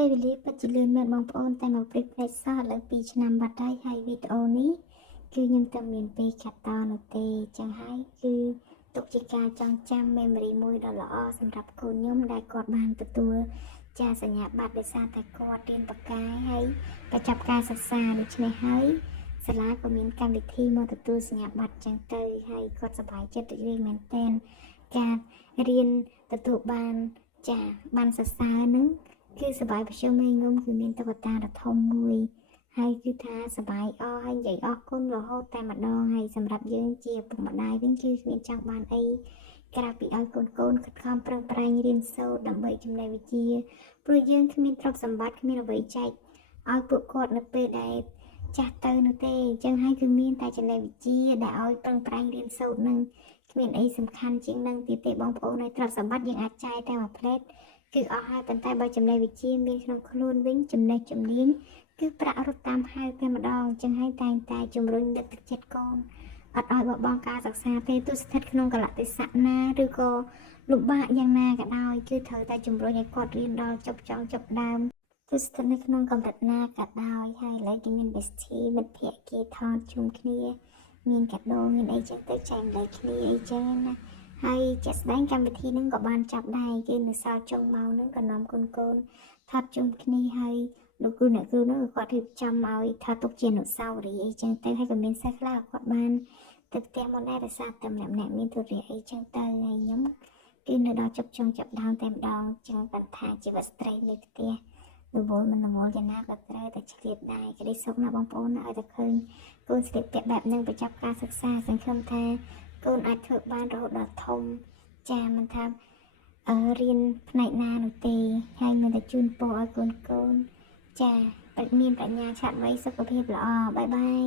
ពេលវេលាពិតជាលឿនមែនបងប្អូនតែមកព្រឹកភ្នែកសោះឥឡូវ2ឆ្នាំបាត់ហើយវីដេអូនេះគឺខ្ញុំតែមានពេលកាត់តនោះទេចឹងហើយគឺទុកជាការចងចាំ memory មួយដ៏ល្អសម្រាប់កូនខ្ញុំដែលគាត់បានទទួលចាសញ្ញាបត្រដោយសារតែគាត់រៀនបកាយហើយបញ្ចប់ការសិក្សាដូច្នេះហើយសាលាក៏មានកម្មវិធីមកទទួលសញ្ញាបត្រចឹងទៅហើយគាត់សប្បាយចិត្តរីករាយមែនទែនការរៀនទទួលបានចាបានសរសើរនឹងគឺសប្បាយប្រជុំឯងងុំគឺមានតុក្កតាដ៏ធំមួយហើយគឺថាសប្បាយអស់ហើយនិយាយអរគុណរហូតតែម្ដងហើយសម្រាប់យើងជាពុកម្ដាយវិញគឺគ្មានចង់បានអីក្រៅពីឲ្យកូនខិតខំប្រឹងប្រែងរៀនសូត្រដើម្បីចំណេះវិជ្ជាព្រោះយើងគ្មានទ្រព្យសម្បត្តិគ្មានអ្វីចែកឲ្យពួកគាត់នៅពេលដែលចាស់ទៅនោះទេអញ្ចឹងហើយគឺមានតែចំណេះវិជ្ជាដែលឲ្យប្រឹងប្រែងរៀនសូត្រនឹងគ្មានអីសំខាន់ជាងនឹងទៀតទេបងប្អូនហើយទ្រព្យសម្បត្តិយើងអាចចាយតែមួយផ្លែតគឺអស់ហើយប៉ុន្តែបើចំណេះវិជ្ជាមានក្នុងខ្លួនវិញចំណេះជំនាញគឺប្រាក់រត់តាមហៅតែម្ដងចឹងហើយតែងតែជំរុញលើកទឹកចិត្តកូនអត់ឲ្យបបងការសិក្សាទេទោះស្ថិតក្នុងកលៈទេសៈណាឬក៏លំបាកយ៉ាងណាក៏ដោយគឺត្រូវតែជំរុញឲ្យគាត់រៀនដល់ចប់ចង់ចប់ដើមទោះស្ថិតនៅក្នុងកម្រិតណាក៏ដោយហើយឥឡូវគេមានបេសធីមិត្តភ័ក្តិគេថតជុំគ្នាមានកាដូមានអីចឹងទៅចែកម្លែកគ្នាអីចឹងណាហើយជាក់ស្ដែងកម្មវិធីហ្នឹងក៏បានចាប់ដែរគឺនៅសាលចុងម៉ោងហ្នឹងក៏នាំកូនថតជុំគ្នាហើយលោកគ្រូអ្នកគ្រូហ្នឹងគាត់រៀបចំឲ្យថតទុកជាអនុស្សាវរីយ៍អីចឹងទៅហើយក៏មានសិស្សខ្លះគាត់បានទៅផ្ទះមុនដែរដោយសារតែម្នាក់មានទុរៈអីចឹងទៅហើយខ្ញុំគឺនៅដល់ចប់ចុងចាប់ដើមតែម្ដងចឹងបន្តថាជីវិតស្ត្រីនៅផ្ទះរវល់មិនរវល់យ៉ាងណាក៏ត្រូវតែឆ្លៀតដែរក្តីសុខណាបងប្អូនណាឲ្យតែឃើញកូនស្លៀកពាក់បែបហ្នឹងបញ្ចប់ការសិក្សាសង្ឃឹមថាកូនអាចធ្វើបានរហូតដល់ធំចាមិនថារៀនផ្នែកណានោះទេហើយមានតែជូនពរឲ្យកូនចាមានប្រាជ្ញាឆាប់វៃសុខភាពល្អបាយបាយ